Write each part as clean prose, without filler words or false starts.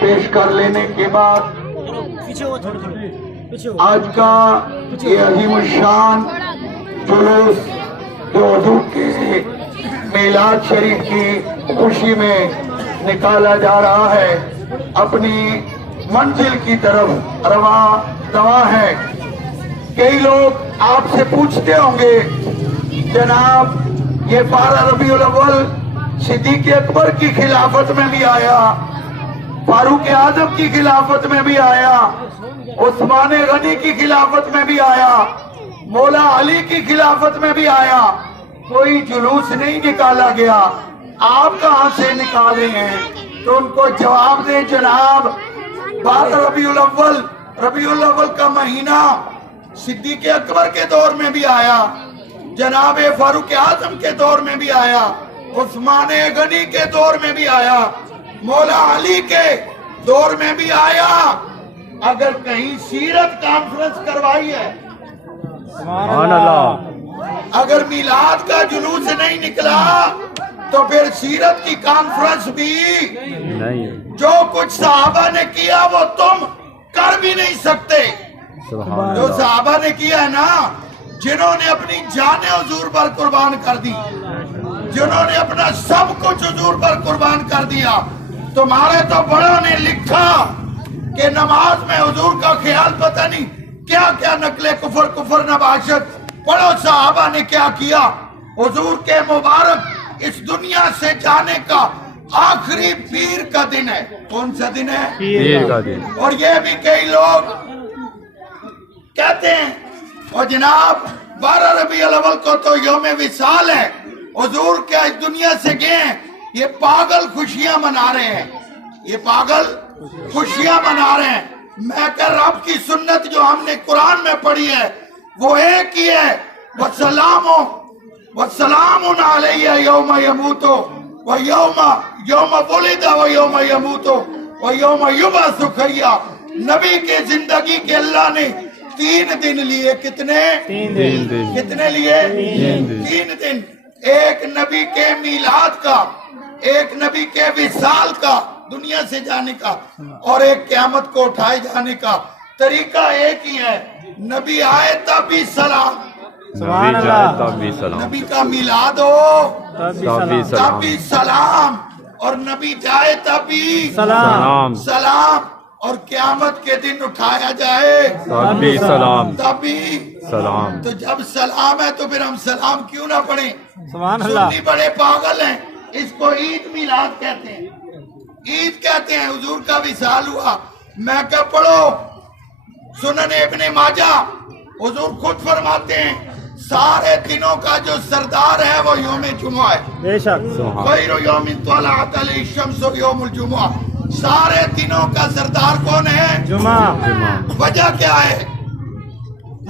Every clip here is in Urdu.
پیش کر لینے کے بعد آج کا یہ عظیم الشان جلوس جو حضور کے میلاد شریف کی خوشی میں نکالا جا رہا ہے اپنی منزل کی طرف رواں دواں ہے۔ کئی لوگ آپ سے پوچھتے ہوں گے جناب یہ 12 ربیع الاول صدیق اکبر کی خلافت میں بھی آیا، فاروق اعظم کی خلافت میں بھی آیا، عثمان غنی کی خلافت میں بھی آیا، مولا علی کی خلافت میں بھی آیا، کوئی جلوس نہیں نکالا گیا، آپ کہاں سے نکالے ہیں؟ تو ان کو جواب دیں جناب 12 ربیع الاول کا مہینہ صدیق اکبر کے دور میں بھی آیا، جناب فاروق اعظم کے دور میں بھی آیا، عثمان غنی کے دور میں بھی آیا، مولا علی کے دور میں بھی آیا۔ اگر کہیں سیرت کانفرنس کروائی ہے، سبحان اللہ، اگر میلاد کا جلوس نہیں نکلا تو پھر سیرت کی کانفرنس بھی نہیں، جو کچھ صحابہ نے کیا وہ تم کر بھی نہیں سکتے۔ سبحان جو اللہ، صحابہ نے کیا ہے نا، جنہوں نے اپنی جانیں حضور پر قربان کر دی، جنہوں نے اپنا سب کچھ حضور پر قربان کر دیا، تمہارے تو بڑوں نے لکھا کہ نماز میں حضور کا خیال پتہ نہیں کیا کیا نقل کفر نباشت، پڑھو صحابہ نے کیا کیا۔ حضور کے مبارک اس دنیا سے جانے کا آخری پیر کا دن ہے۔ کون سا دن ہے؟ پیر کا دن۔ اور یہ بھی کئی لوگ کہتے ہیں اور جناب 12 ربیع الاول کو تو یوم وصال ہے، حضور کیا اس دنیا سے گئے ہیں، یہ پاگل خوشیاں منا رہے ہیں، یہ پاگل خوشیاں منا رہے ہیں۔ میں کہ رب کی سنت جو ہم نے قرآن میں پڑھی ہے وہ ایک ہی ہے، وَسَلَامٌ عَلَيَّ يَوْمَ يَمُوتُ وَيَوْمَ وُلِدَ وَيَوْمَ يَمُوتُ وَيَوْمَ يُبْعَثُ حَيًّا۔ نبی کے زندگی کے اللہ نے 3 دن لیے، کتنے؟ 3 دن۔ کتنے لیے؟ 3 دن۔ ایک نبی کے میلاد کا، ایک نبی کے وصال کا، دنیا سے جانے کا، اور ایک قیامت کو اٹھائے جانے کا۔ طریقہ ایک ہی ہے، نبی آئے تب بھی سلام، سبحان اللہ، تب بھی سلام، نبی کا میلاد ہو تب بھی تب سلام، بھی سلام، اور نبی جائے تب بھی سلام، سلام، اور قیامت کے دن اٹھایا جائے تب بھی سلام، تب بھی سلام۔ تو جب سلام ہے تو پھر ہم سلام کیوں نہ پڑھیں؟ سبحان اللہ، سنی بڑے پاگل ہیں، اس کو عید میلاد کہتے ہیں، عید کہتے ہیں، حضور کا وصال ہوا۔ میں کہ پڑھو سنن ابن ماجہ، حضور خود فرماتے ہیں سارے دنوں کا جو سردار ہے وہ یوم جمعہ ہے، بے شک، سبحان خیر یوم طلعت علیہ الشمس یوم الجمعہ۔ سارے دنوں کا سردار کون ہے؟ جمعہ۔ وجہ کیا ہے؟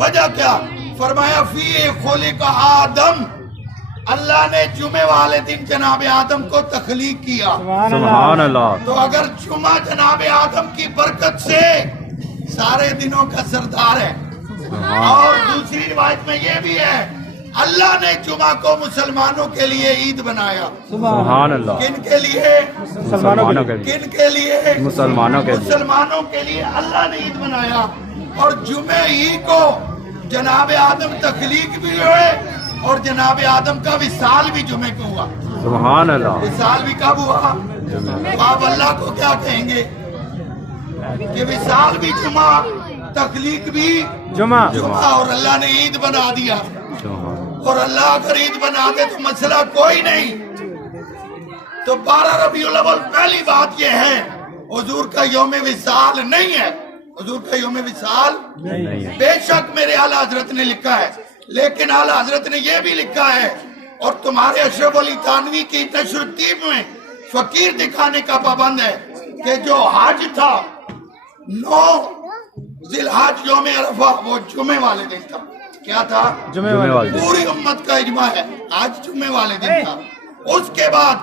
وجہ کیا؟ فرمایا فی خلق آدم، اللہ نے جمعے والے دن جناب آدم کو تخلیق کیا۔ سبحان اللہ، تو اگر جمعہ جناب آدم کی برکت سے سارے دنوں کا سردار ہے، اور دوسری روایت میں یہ بھی ہے اللہ نے جمعہ کو مسلمانوں کے لیے عید بنایا۔ سبحان اللہ، کن کے لیے؟ مسلمانوں کے لیے، کن کے لیے؟ مسلمانوں کے لیے، مسلمانوں کے لیے اللہ نے عید بنایا۔ اور جمعے ہی کو جناب آدم تخلیق بھی ہوئے اور جناب آدم کا وصال بھی جمعے کو ہوا۔ سبحان اللہ، وصال بھی کب ہوا؟ آپ اللہ کو کیا کہیں گے کہ وصال بھی جمعہ، تخلیق بھی جمعہ، اور اللہ نے عید بنا دیا۔ اور اللہ اگر عید بنا دے تو مسئلہ کوئی نہیں۔ تو 12 ربیع الاول پہلی بات یہ ہے حضور کا یوم وصال نہیں ہے، حضور کا یوم وصال نہیں ہے۔ بے شک میرے اعلیٰ حضرت نے لکھا ہے، لیکن اعلیٰ حضرت نے یہ بھی لکھا ہے اور تمہارے اشرف علی تھانوی کی نشر الدین میں فقیر دکھانے کا پابند ہے کہ جو حج تھا 9 ذی الحج یوم عرفہ وہ جمعے والے دن تھا۔ کیا تھا؟ جمعے والے دن۔ پوری امت کا اجماع ہے آج جمعے والے دن تھا۔ اس کے بعد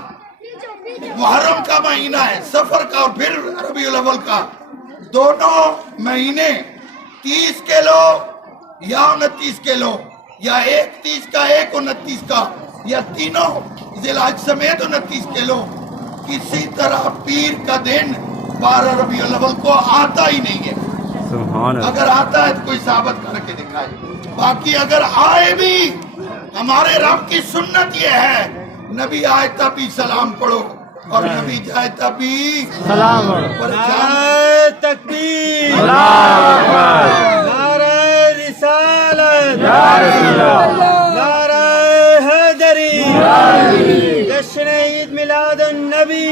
محرم کا مہینہ ہے، سفر کا، اور پھر ربیع الاول کا، دونوں مہینے 30 کے لو یا 29 کے لو، یا ایک 30 کا ایک 29 کا، یا تینوں ذی الحج سمیت 29 کے لو، کسی طرح پیر کا دن 12 ربیع الاول کو آتا ہی نہیں ہے. سبحان اللہ. اگر آتا ہے تو کوئی ثابت کر کے دکھائے. باقی اگر آئے بھی, ہمارے رب کی سنت یہ ہے, نبی آئے تب بھی سلام پڑھو اور نبی جائے تب بھی سلام. نعرہ تکبیر، اللہ اکبر. نعرہ رسالت، یا رسول اللہ. نعرہ حیدری، جشن عید میلاد النبی.